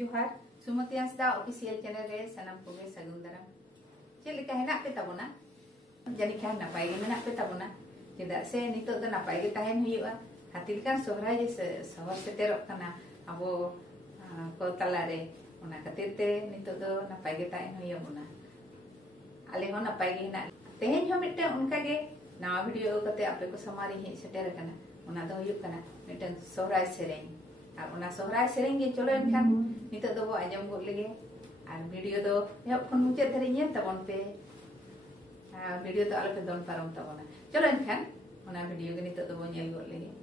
जोहार सुमति Hansda official channel रे सनम कोगे सगुन दाराम चेद लेका हेनाक पे ताबोना जानि खान नापाय गे मेनाक पे ताबोना चेदा से नितो दो नापाय गे ताहेन हुयुआ हाथी लेकान सोहराय जे सहर सेटेरोक काना आबो को तला रे ओना खातिर ते नितो दो नापाय गे ताहेन हुयुबोना आले हो नापाय गे हेना तेहेन हो मिटे उनका गे नवा वीडियो कते आपे को समारी हे सेटेर काना ओना दो हुयुक काना मिटे सोहराय सेरें और ओना सोहराय सेरें गे चलो एनखान नितो दो बो आजम गोल लेगे और वीडियो दो एहब खन मुचाद धरि नेल ताबन पे वीडियो तो आलो पे दोन पारम ताबोना चलो एनखान ओना वीडियो गे नितो दो बो नेल गोल लेगे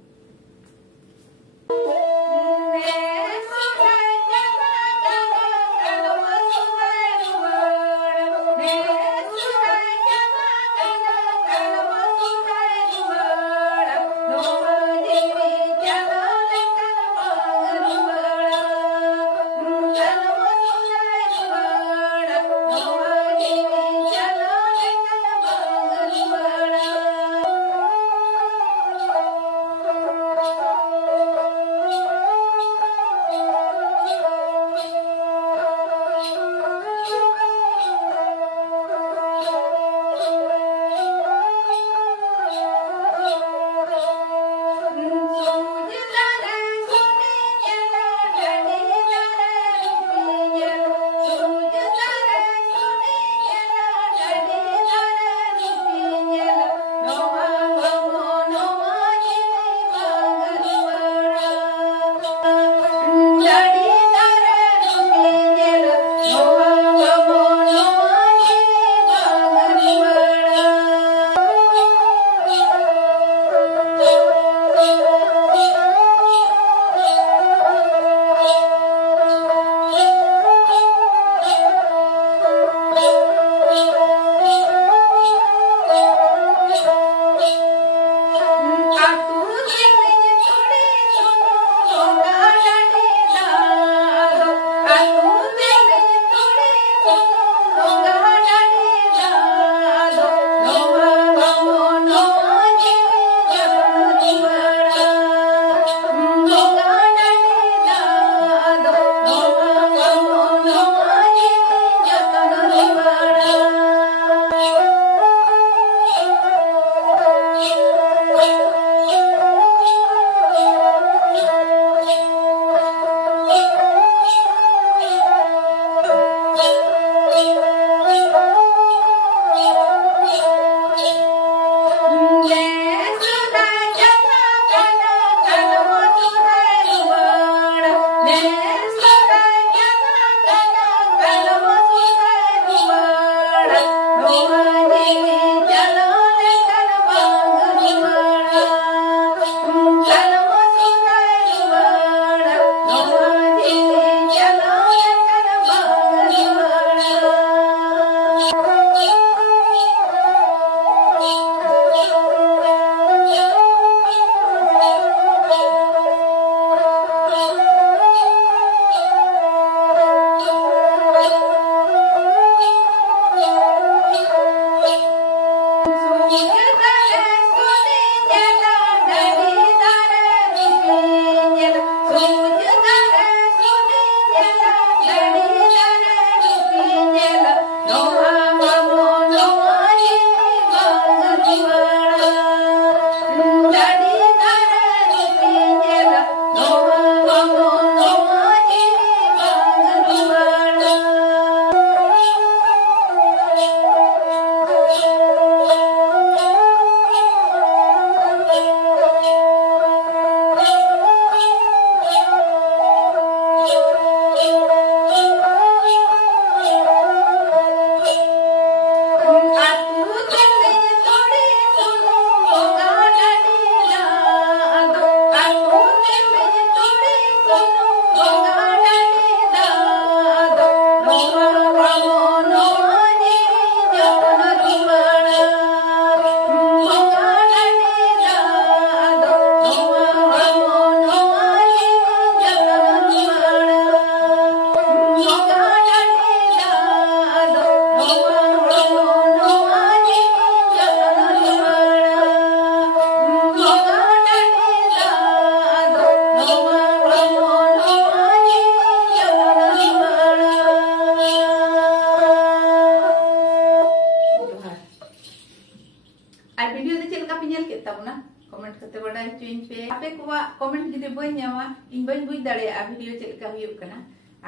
और वीडियो दे चलका पे नेल के तबना कमेंट करते बड़ा चुइन पे आपे को कमेंट जुदि बई ᱧᱟᱢᱟ इन बई बुझ दाड़ेया वीडियो चलका हुयुक कना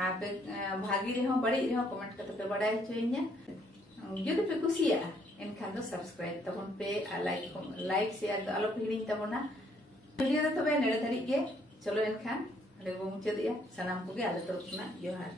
आपे भागी रे हो बड़ी रे हो कमेंट करते पे बड़ा चुइन्या जुदि पे कुसिया एनखान दो सब्सक्राइब तबन पे लाइक शेयर दो आलो हिड़िñ तबना वीडियो दो तबे नेड़े धरिक गे चलो एनखान अरे वो मुझे दिया सलाम को गे आले तरफ ना जोहार।